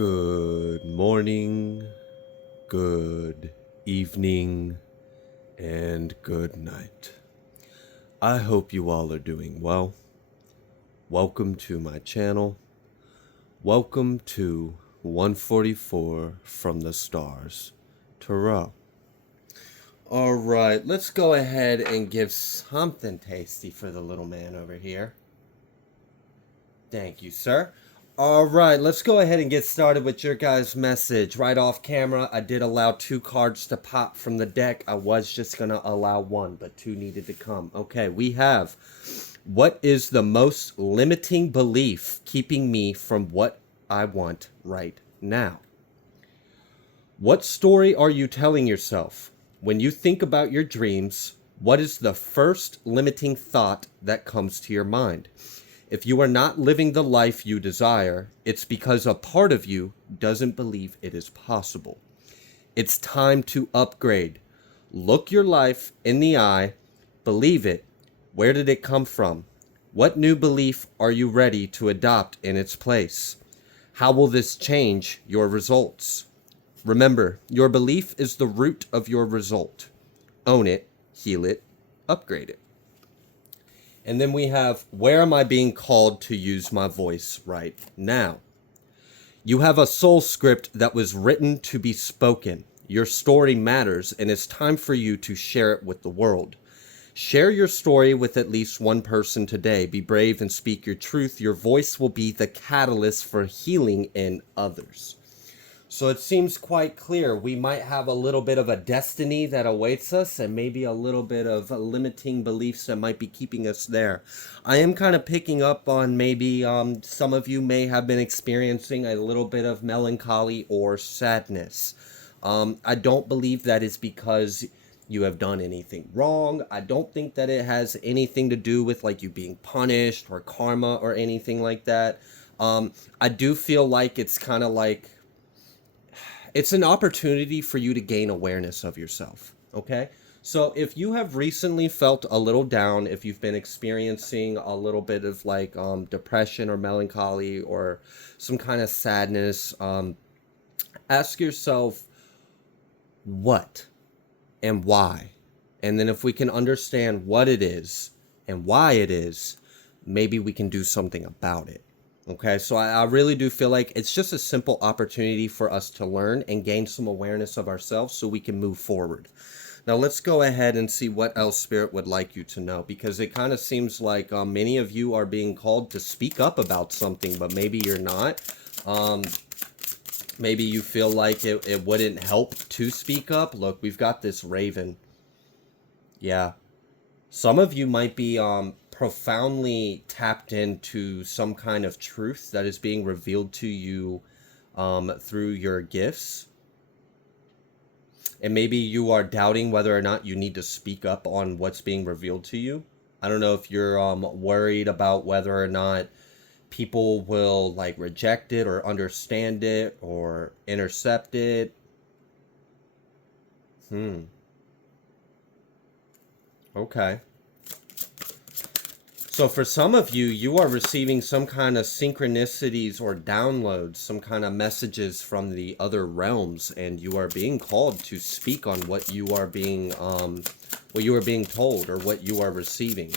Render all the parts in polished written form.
Good morning, good evening, and good night. I hope you all are doing well. Welcome to my channel. Welcome to 144 from the Stars, Tarot. Alright, let's go ahead and give something tasty for the little man over here. Thank you, sir. All right, let's go ahead and get started with your guys' message. Right off camera, I did allow 2 cards to pop from the deck. I was just going to allow 1, but 2 needed to come. Okay, we have, what is the most limiting belief keeping me from what I want right now? What story are you telling yourself? When you think about your dreams, what is the first limiting thought that comes to your mind? If you are not living the life you desire, it's because a part of you doesn't believe it is possible. It's time to upgrade. Look your life in the eye. Believe it. Where did it come from? What new belief are you ready to adopt in its place? How will this change your results? Remember, your belief is the root of your result. Own it, heal it, upgrade it. And then we have, where am I being called to use my voice right now? You have a soul script that was written to be spoken. Your story matters, and it's time for you to share it with the world. Share your story with at least one person today. Be brave and speak your truth. Your voice will be the catalyst for healing in others. So it seems quite clear we might have a little bit of a destiny that awaits us and maybe a little bit of limiting beliefs that might be keeping us there. I am kind of picking up on maybe some of you may have been experiencing a little bit of melancholy or sadness. I don't believe that is because you have done anything wrong. I don't think that it has anything to do with like you being punished or karma or anything like that. I do feel like it's kind of like, it's an opportunity for you to gain awareness of yourself, okay? So if you have recently felt a little down, if you've been experiencing a little bit of like depression or melancholy or some kind of sadness, ask yourself what and why. And then if we can understand what it is and why it is, maybe we can do something about it. Okay, so I really do feel like it's just a simple opportunity for us to learn and gain some awareness of ourselves so we can move forward. Now let's go ahead and see what else Spirit would like you to know, because it kind of seems like many of you are being called to speak up about something, but maybe you're not. Maybe you feel like it wouldn't help to speak up. Look, we've got this Raven. Yeah. Some of you might be profoundly tapped into some kind of truth that is being revealed to you through your gifts. And maybe you are doubting whether or not you need to speak up on what's being revealed to you. I don't know if you're worried about whether or not people will like reject it or understand it or intercept it. Okay. So for some of you, you are receiving some kind of synchronicities or downloads, some kind of messages from the other realms, and you are being called to speak on what you are being told or what you are receiving.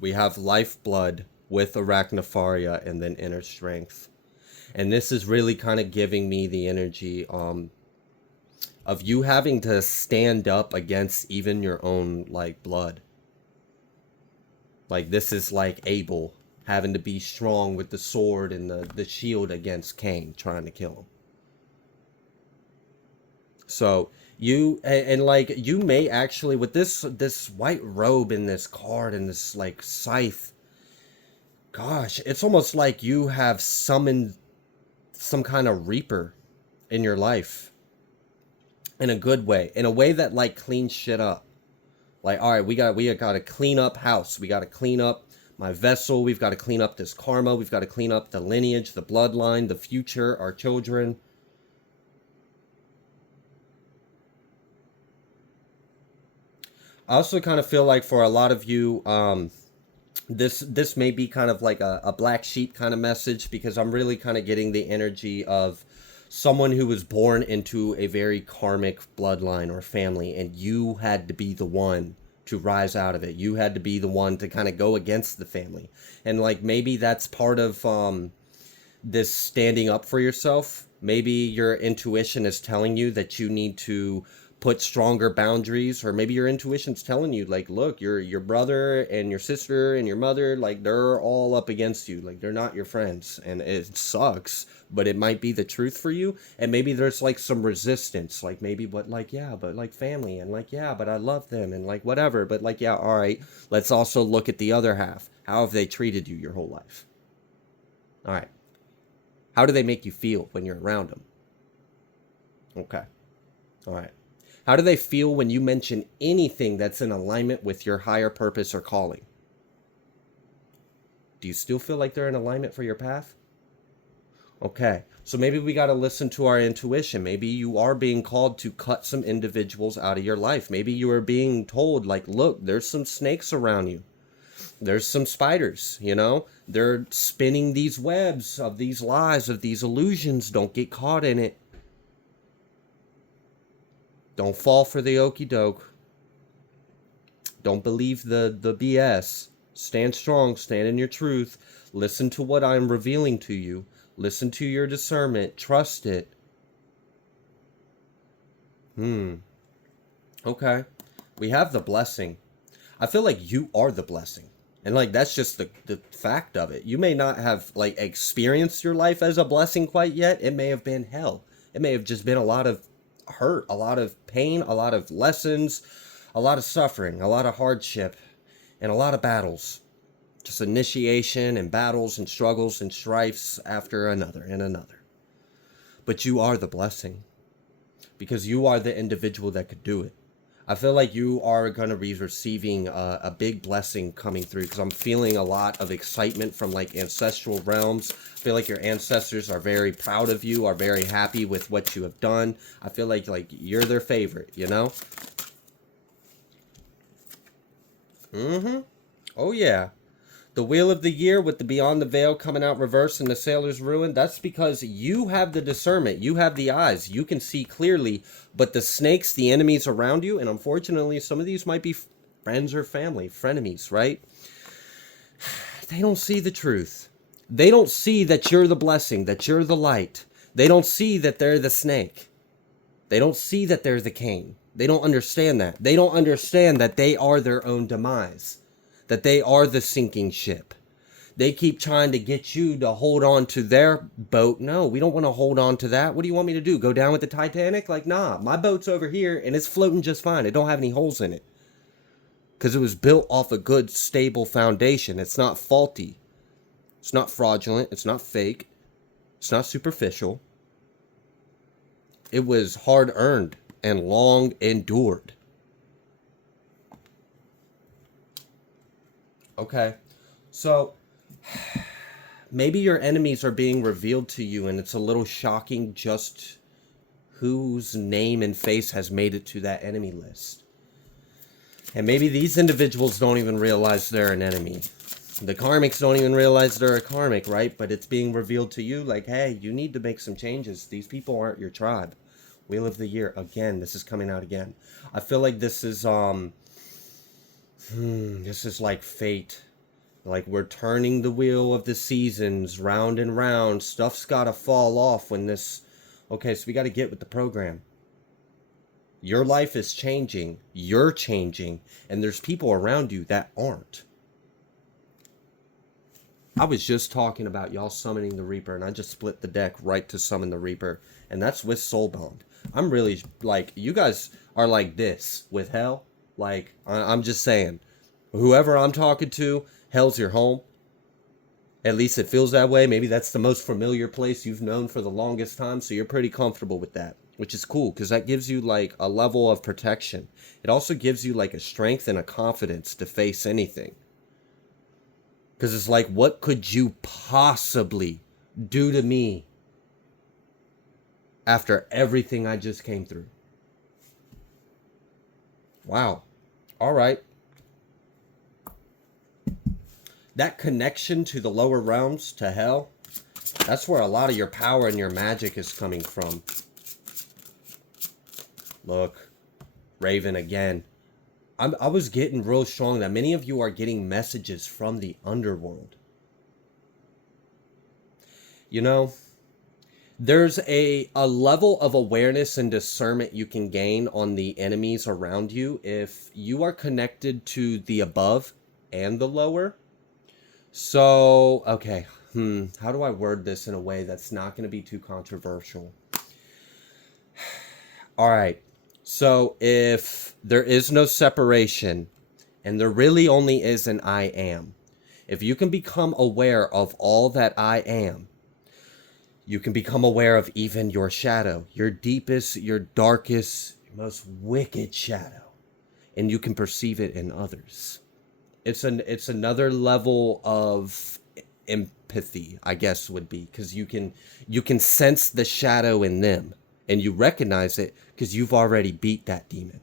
We have lifeblood with arachnopharia and then inner strength. And this is really kind of giving me the energy of you having to stand up against even your own like blood. Like this is like Abel having to be strong with the sword and the shield against Cain trying to kill him. So you and like you may actually with this white robe and this card and this like scythe, gosh, it's almost like you have summoned some kind of reaper in your life in a good way, in a way that like cleans shit up. Like, all right, we got to clean up house. We got to clean up my vessel. We've got to clean up this karma. We've got to clean up the lineage, the bloodline, the future, our children. I also kind of feel like for a lot of you, this may be kind of like a black sheep kind of message, because I'm really kind of getting the energy of someone who was born into a very karmic bloodline or family, and you had to be the one to rise out of it. You had to be the one to kind of go against the family. And like maybe that's part of this standing up for yourself. Maybe your intuition is telling you that you need to put stronger boundaries, or maybe your intuition's telling you like, look, your brother and your sister and your mother, like they're all up against you, like they're not your friends, and it sucks, but it might be the truth for you. And maybe there's like some resistance, like maybe, but like, yeah, but like family, and like, yeah, but I love them, and like whatever, but like, yeah, all right, let's also look at the other half. How have they treated you your whole life? All right, how do they make you feel when you're around them? Okay. All right. How do they feel when you mention anything that's in alignment with your higher purpose or calling? Do you still feel like they're in alignment for your path? Okay. So maybe we got to listen to our intuition. Maybe you are being called to cut some individuals out of your life. Maybe you are being told, like, look, there's some snakes around you. There's some spiders, you know? They're spinning these webs of these lies, of these illusions. Don't get caught in it. Don't fall for the okie doke. Don't believe the BS. Stand strong, stand in your truth. Listen to what I'm revealing to you. Listen to your discernment. Trust it. Okay. We have the blessing. I feel like you are the blessing. And like that's just the fact of it. You may not have like experienced your life as a blessing quite yet. It may have been hell. It may have just been a lot of hurt, a lot of pain, a lot of lessons, a lot of suffering, a lot of hardship, and a lot of battles. Just initiation and battles and struggles and strifes after another and another. But you are the blessing, because you are the individual that could do it. I feel like you are going to be receiving a big blessing coming through, because I'm feeling a lot of excitement from like ancestral realms. I feel like your ancestors are very proud of you, are very happy with what you have done. I feel like you're their favorite, you know? Oh yeah. The Wheel of the Year with the Beyond the Veil coming out reverse and the Sailor's Ruin, that's because you have the discernment. You have the eyes. You can see clearly. But the snakes, the enemies around you, and unfortunately, some of these might be friends or family, frenemies, right? They don't see the truth. They don't see that you're the blessing, that you're the light. They don't see that they're the snake. They don't see that they're the Cain. They don't understand that. They don't understand that they are their own demise, that they are the sinking ship. They keep trying to get you to hold on to their boat. No, we don't want to hold on to that. What do you want me to do? Go down with the Titanic? Like, nah, my boat's over here and it's floating just fine. It don't have any holes in it, because it was built off a good, stable foundation. It's not faulty. It's not fraudulent. It's not fake. It's not superficial. It was hard earned and long endured. Okay. So maybe your enemies are being revealed to you, and it's a little shocking just whose name and face has made it to that enemy list. And maybe these individuals don't even realize they're an enemy. The karmics don't even realize they're a karmic, right? But it's being revealed to you like, hey, you need to make some changes. These people aren't your tribe. Wheel of the Year, again, this is coming out again. I feel like this is like fate. Like we're turning the wheel of the seasons round and round. Stuff's gotta fall off when this... Okay, so we gotta get with the program. Your life is changing. You're changing. And there's people around you that aren't. I was just talking about y'all summoning the Reaper, and I just split the deck right to summon the Reaper. And that's with Soulbound. I'm really, like, you guys are like this with Hell. Like, I'm just saying. Whoever I'm talking to, Hell's your home. At least it feels that way. Maybe that's the most familiar place you've known for the longest time, so you're pretty comfortable with that, which is cool, because that gives you, like, a level of protection. It also gives you, like, a strength and a confidence to face anything. Because it's like, what could you possibly do to me after everything I just came through? Wow. All right. That connection to the lower realms, to hell, that's where a lot of your power and your magic is coming from. Look, Raven again. I was getting real strong that many of you are getting messages from the underworld. You know, there's a level of awareness and discernment you can gain on the enemies around you if you are connected to the above and the lower. So, okay, how do I word this in a way that's not going to be too controversial? All right, so if there is no separation and there really only is an I am, if you can become aware of all that I am, you can become aware of even your shadow, your deepest, your darkest, most wicked shadow, and you can perceive it in others. It's another level of empathy, I guess would be, because you can sense the shadow in them and you recognize it because you've already beat that demon.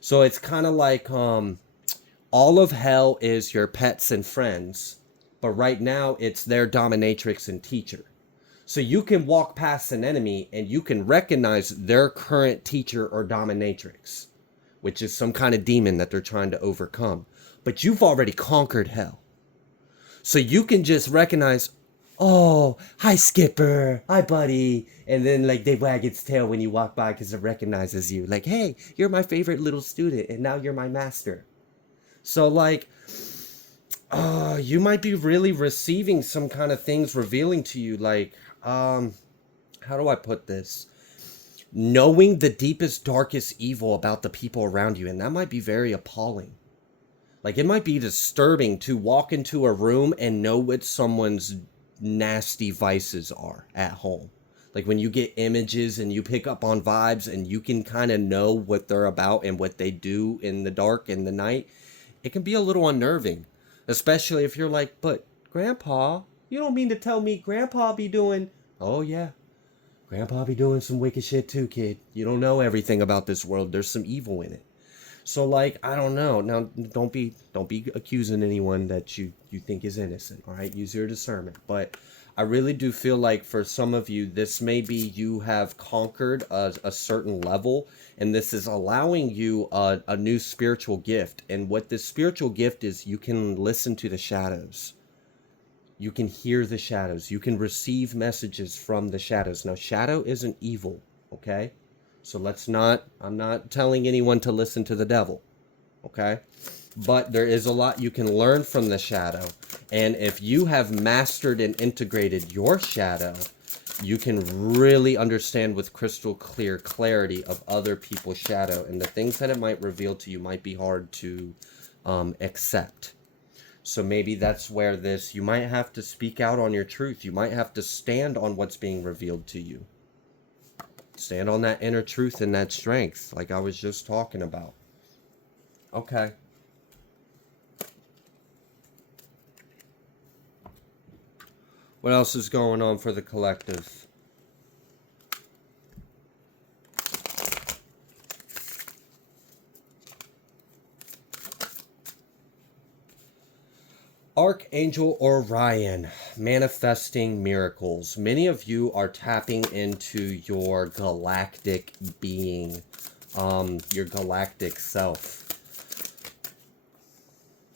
So it's kind of like all of hell is your pets and friends, but right now it's their dominatrix and teacher. So you can walk past an enemy and you can recognize their current teacher or dominatrix, which is some kind of demon that they're trying to overcome. But you've already conquered hell. So you can just recognize, oh, hi Skipper, hi buddy. And then like they wag its tail when you walk by because it recognizes you. Like, hey, you're my favorite little student and now you're my master. So like, you might be really receiving some kind of things revealing to you like, how do I put this? Knowing the deepest, darkest evil about the people around you, and that might be very appalling. Like, it might be disturbing to walk into a room and know what someone's nasty vices are at home. Like, when you get images and you pick up on vibes and you can kind of know what they're about and what they do in the dark, in the night, it can be a little unnerving. Especially if you're like, but Grandpa, you don't mean to tell me Grandpa be doing... Oh, yeah. Grandpa be doing some wicked shit too, kid. You don't know everything about this world. There's some evil in it. So like, I don't know. Now don't be accusing anyone that you think is innocent, all right? Use your discernment. But I really do feel like for some of you, this may be you have conquered a certain level, and this is allowing you a new spiritual gift. And what this spiritual gift is, you can listen to the shadows. You can hear the shadows. You can receive messages from the shadows. Now, shadow isn't evil, okay? So I'm not telling anyone to listen to the devil, okay? But there is a lot you can learn from the shadow. And if you have mastered and integrated your shadow, you can really understand with crystal clear clarity of other people's shadow. And the things that it might reveal to you might be hard to accept. So maybe that's where you might have to speak out on your truth. You might have to stand on what's being revealed to you. Stand on that inner truth and that strength, like I was just talking about. Okay. What else is going on for the collective? Archangel Orion, manifesting miracles. Many of you are tapping into your galactic being, your galactic self.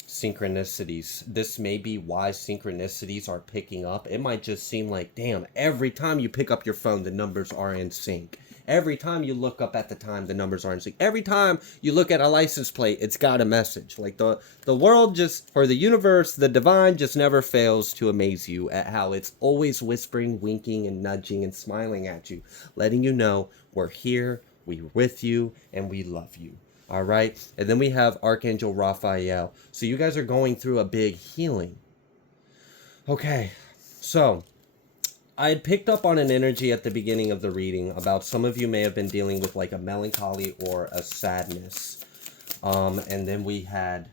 Synchronicities. This may be why synchronicities are picking up. It might just seem like, damn, every time you pick up your phone, the numbers are in sync. Every time you look up at the time, the numbers are in sync. Every time you look at a license plate, it's got a message. Like the world just, or the universe, the divine just never fails to amaze you at how it's always whispering, winking, and nudging and smiling at you, letting you know we're here, we're with you, and we love you. All right. And then we have Archangel Raphael. So you guys are going through a big healing. Okay. So I had picked up on an energy at the beginning of the reading about some of you may have been dealing with like a melancholy or a sadness. And then we had,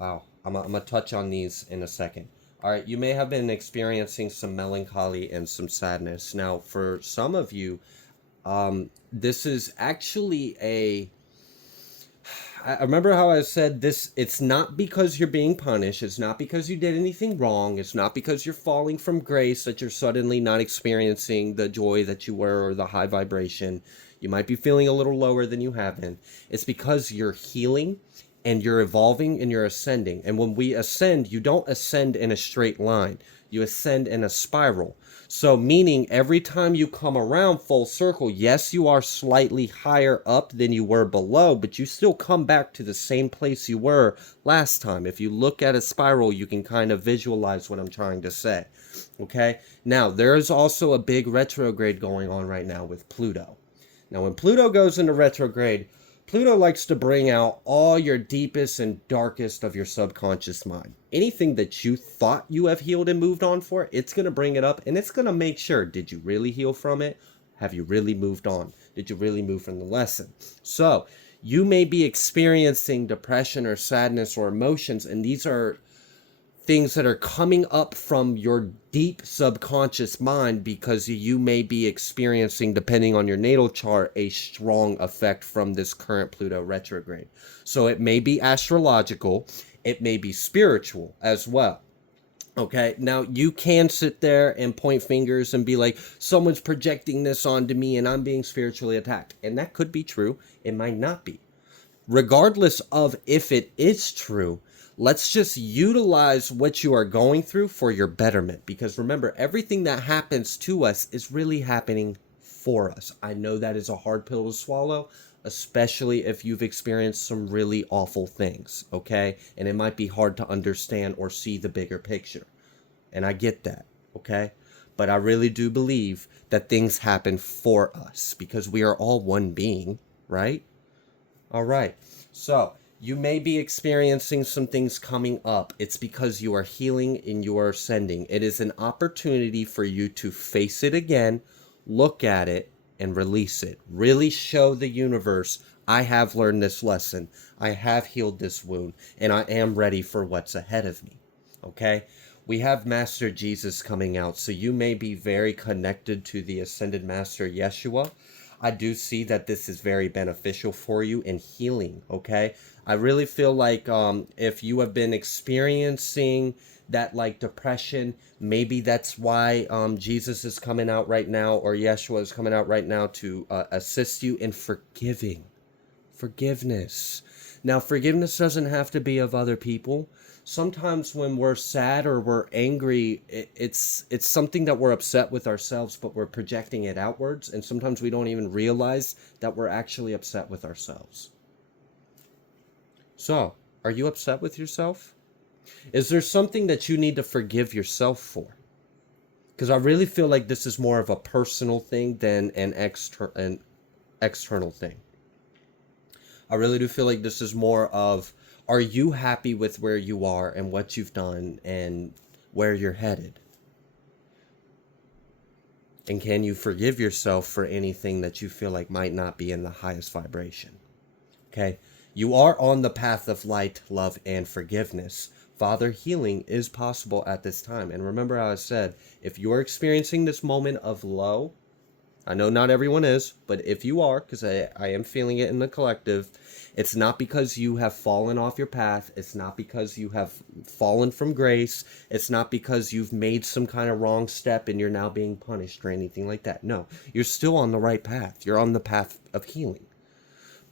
wow, I'm going to touch on these in a second. All right. You may have been experiencing some melancholy and some sadness. Now, for some of you, this is actually I remember how I said this, it's not because you're being punished, it's not because you did anything wrong, it's not because you're falling from grace that you're suddenly not experiencing the joy that you were or the high vibration. You might be feeling a little lower than you have been. It's because you're healing and you're evolving and you're ascending. And when we ascend, you don't ascend in a straight line. You ascend in a spiral. So meaning every time you come around full circle, yes, you are slightly higher up than you were below, but you still come back to the same place you were last time. If you look at a spiral, you can kind of visualize what I'm trying to say. Okay? Now, there is also a big retrograde going on right now with Pluto. Now, when Pluto goes into retrograde, Pluto likes to bring out all your deepest and darkest of your subconscious mind. Anything that you thought you have healed and moved on for, it's going to bring it up and it's going to make sure, did you really heal from it? Have you really moved on? Did you really move from the lesson? So, you may be experiencing depression or sadness or emotions, and these are things that are coming up from your deep subconscious mind because you may be experiencing, depending on your natal chart, a strong effect from this current Pluto retrograde. So it may be astrological, it may be spiritual as well. Okay, now you can sit there and point fingers and be like, someone's projecting this onto me and I'm being spiritually attacked. And that could be true, it might not be. Regardless of if it is true, let's just utilize what you are going through for your betterment. Because remember, everything that happens to us is really happening for us. I know that is a hard pill to swallow, especially if you've experienced some really awful things, okay? And it might be hard to understand or see the bigger picture. And I get that, okay? But I really do believe that things happen for us because we are all one being, right? All right. So you may be experiencing some things coming up. It's because you are healing and you are ascending. It is an opportunity for you to face it again, look at it, and release it. Really show the universe, I have learned this lesson. I have healed this wound, and I am ready for what's ahead of me. Okay? We have Master Jesus coming out, so you may be very connected to the Ascended Master Yeshua. I do see that this is very beneficial for you in healing, okay? I really feel like if you have been experiencing that like depression, maybe that's why Jesus is coming out right now, or Yeshua is coming out right now to assist you in forgiveness. Now, forgiveness doesn't have to be of other people. Sometimes when we're sad or we're angry, it's something that we're upset with ourselves, but we're projecting it outwards. And sometimes we don't even realize that we're actually upset with ourselves. So, are you upset with yourself? Is there something that you need to forgive yourself for? Because I really feel like this is more of a personal thing than an external thing. I really do feel like this is more of, are you happy with where you are and what you've done and where you're headed? And can you forgive yourself for anything that you feel like might not be in the highest vibration? Okay? You are on the path of light, love, and forgiveness. Father, healing is possible at this time. And remember how I said, if you're experiencing this moment of low, I know not everyone is, but if you are, because I am feeling it in the collective, it's not because you have fallen off your path. It's not because you have fallen from grace. It's not because you've made some kind of wrong step and you're now being punished or anything like that. No, you're still on the right path. You're on the path of healing.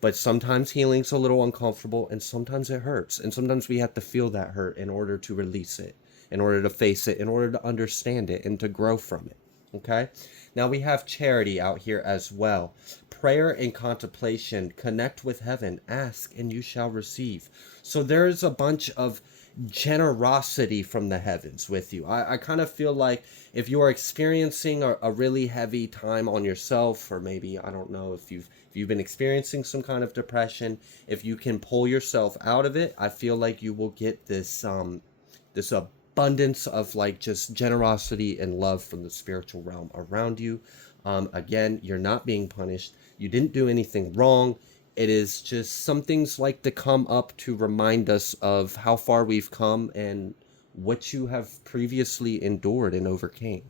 But sometimes healing's a little uncomfortable and sometimes it hurts. And sometimes we have to feel that hurt in order to release it, in order to face it, in order to understand it and to grow from it. Okay? Now we have charity out here as well. Prayer and contemplation. Connect with heaven. Ask and you shall receive. So there's a bunch of generosity from the heavens with you. I kind of feel like if you are experiencing a really heavy time on yourself, or maybe, I don't know, if you've been experiencing some kind of depression, if you can pull yourself out of it, I feel like you will get this this abundance of like just generosity and love from the spiritual realm around you. Again, you're not being punished. You didn't do anything wrong. It is just some things like to come up to remind us of how far we've come and what you have previously endured and overcame.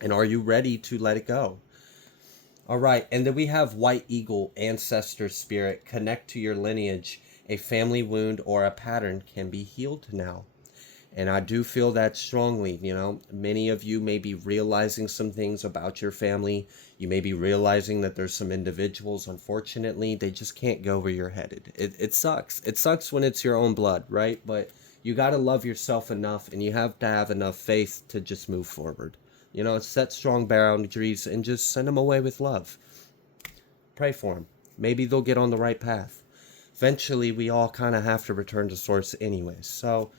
And are you ready to let it go? All right, and then we have white eagle, ancestor spirit. Connect to your lineage. A family wound or a pattern can be healed now. And I do feel that strongly. You know, many of you may be realizing some things about your family. You may be realizing that there's some individuals, unfortunately, they just can't go where you're headed. It sucks. It sucks when it's your own blood, right? But you got to love yourself enough, and you have to have enough faith to just move forward. You know, set strong boundaries and just send them away with love. Pray for them. Maybe they'll get on the right path. Eventually, we all kind of have to return to source anyways. So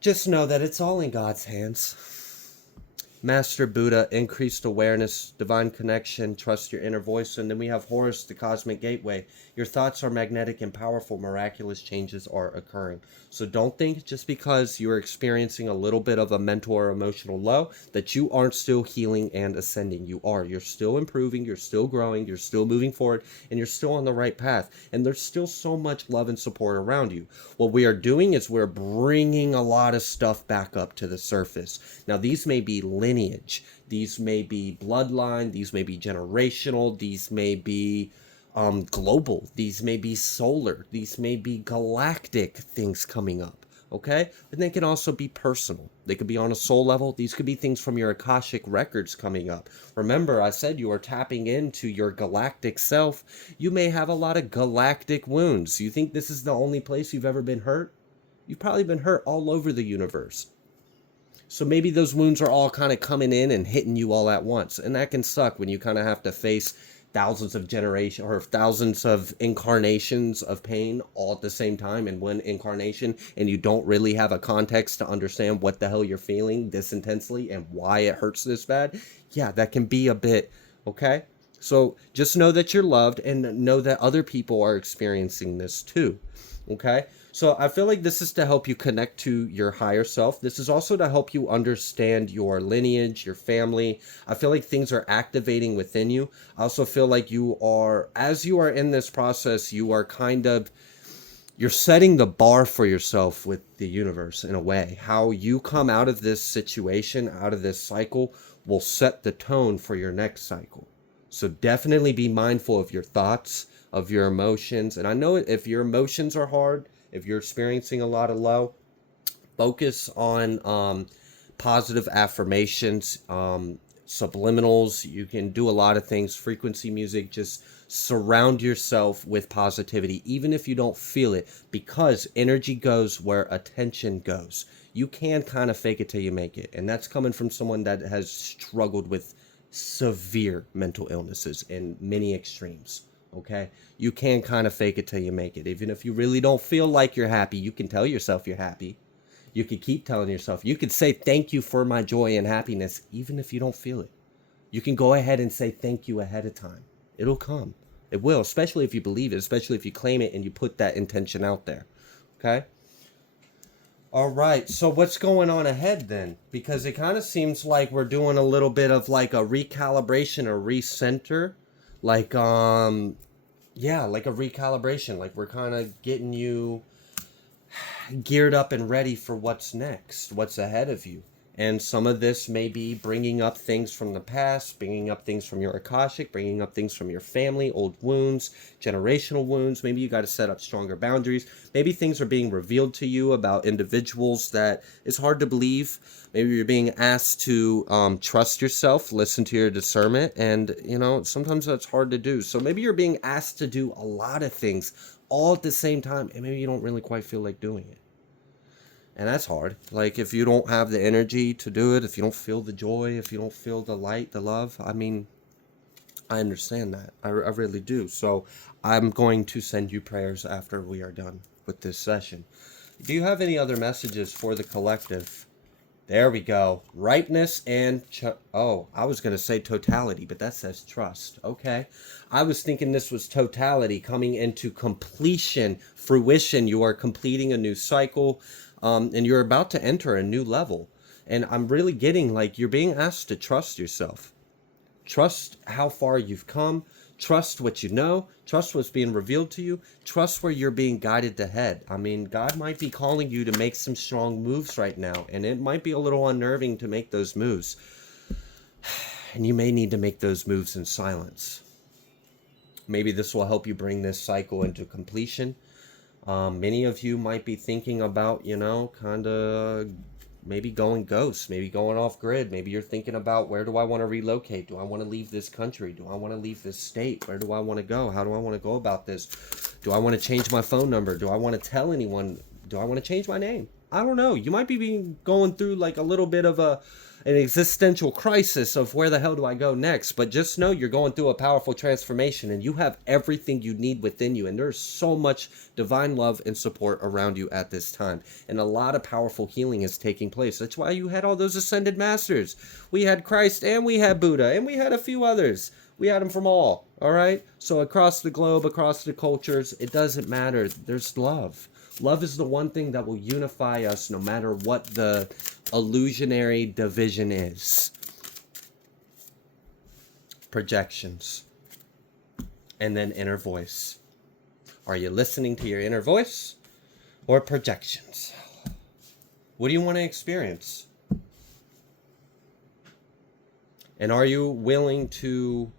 just know that it's all in God's hands. Master Buddha, increased awareness, divine connection, trust your inner voice. And then we have Horus, the cosmic gateway. Your thoughts are magnetic and powerful. Miraculous changes are occurring. So don't think just because you're experiencing a little bit of a mental or emotional low that you aren't still healing and ascending. You are. You're still improving. You're still growing. You're still moving forward. And you're still on the right path. And there's still so much love and support around you. What we are doing is we're bringing a lot of stuff back up to the surface. Now, these may be lineage. These may be bloodline. These may be generational. These may be global. These may be solar. These may be galactic things coming up. Okay? And they can also be personal. They could be on a soul level. These could be things from your Akashic records coming up. Remember, I said you are tapping into your galactic self. You may have a lot of galactic wounds. You think this is the only place you've ever been hurt? You've probably been hurt all over the universe. So maybe those wounds are all kind of coming in and hitting you all at once. And that can suck when you kind of have to face thousands of generations or thousands of incarnations of pain all at the same time in one incarnation, and you don't really have a context to understand what the hell you're feeling this intensely and why it hurts this bad. Yeah, that can be a bit, okay? So just know that you're loved and know that other people are experiencing this too, okay? So I feel like this is to help you connect to your higher self. This is also to help you understand your lineage, your family. I feel like things are activating within you. I also feel like you are, as you are in this process, you are kind of, you're setting the bar for yourself with the universe in a way. How you come out of this situation, out of this cycle, will set the tone for your next cycle. So definitely be mindful of your thoughts, of your emotions. And I know if your emotions are hard, if you're experiencing a lot of low, focus on positive affirmations, subliminals. You can do a lot of things, frequency music. Just surround yourself with positivity, even if you don't feel it, because energy goes where attention goes. You can kind of fake it till you make it. And that's coming from someone that has struggled with severe mental illnesses in many extremes. Okay, you can kind of fake it till you make it. Even if you really don't feel like you're happy, you can tell yourself you're happy. You could keep telling yourself. You could say thank you for my joy and happiness, even if you don't feel it. You can go ahead and say thank you ahead of time. It'll come. It will, especially if you believe it, especially if you claim it and you put that intention out there. Okay? All right, so what's going on ahead then? Because it kind of seems like we're doing a little bit of like a recalibration or recenter. Like, yeah, like a recalibration. Like we're kind of getting you geared up and ready for what's next, what's ahead of you. And some of this may be bringing up things from the past, bringing up things from your Akashic, bringing up things from your family, old wounds, generational wounds. Maybe you got to set up stronger boundaries. Maybe things are being revealed to you about individuals that it's hard to believe. Maybe you're being asked to trust yourself, listen to your discernment. And, you know, sometimes that's hard to do. So maybe you're being asked to do a lot of things all at the same time. And maybe you don't really quite feel like doing it. And that's hard. Like, if you don't have the energy to do it, if you don't feel the joy, if you don't feel the light, the love, I mean, I understand that. I really do. So I'm going to send you prayers after we are done with this session. Do you have any other messages for the collective? There we go. Ripeness and... oh, I was going to say totality, but that says trust. Okay. I was thinking this was totality coming into completion, fruition. You are completing a new cycle. And you're about to enter a new level. And I'm really getting like you're being asked to trust yourself. Trust how far you've come. Trust what you know. Trust what's being revealed to you. Trust where you're being guided to head. I mean, God might be calling you to make some strong moves right now. And it might be a little unnerving to make those moves. And you may need to make those moves in silence. Maybe this will help you bring this cycle into completion. Many of you might be thinking about, kind of maybe going ghost, maybe going off grid. Maybe you're thinking about, where do I want to relocate? Do I want to leave this country? Do I want to leave this state? Where do I want to go? How do I want to go about this? Do I want to change my phone number? Do I want to tell anyone? Do I want to change my name? I don't know. You might be going through like a little bit of an existential crisis of where the hell do I go next? But just know you're going through a powerful transformation, and you have everything you need within you. And there's so much divine love and support around you at this time. And a lot of powerful healing is taking place. That's why you had all those ascended masters. We had Christ, and we had Buddha, and we had a few others. We had them from all right? So across the globe, across the cultures, it doesn't matter. There's love. Love is the one thing that will unify us no matter what the illusionary division is. Projections. And then inner voice. Are you listening to your inner voice or projections? What do you want to experience? And are you willing to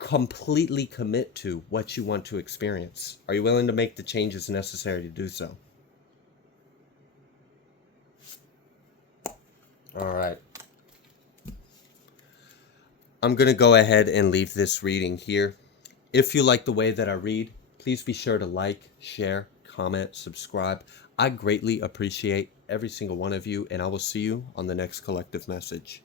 completely commit to what you want to experience? Are you willing to make the changes necessary to do so? All right. I'm going to go ahead and leave this reading here. If you like the way that I read, please be sure to like, share, comment, subscribe. I greatly appreciate every single one of you, and I will see you on the next collective message.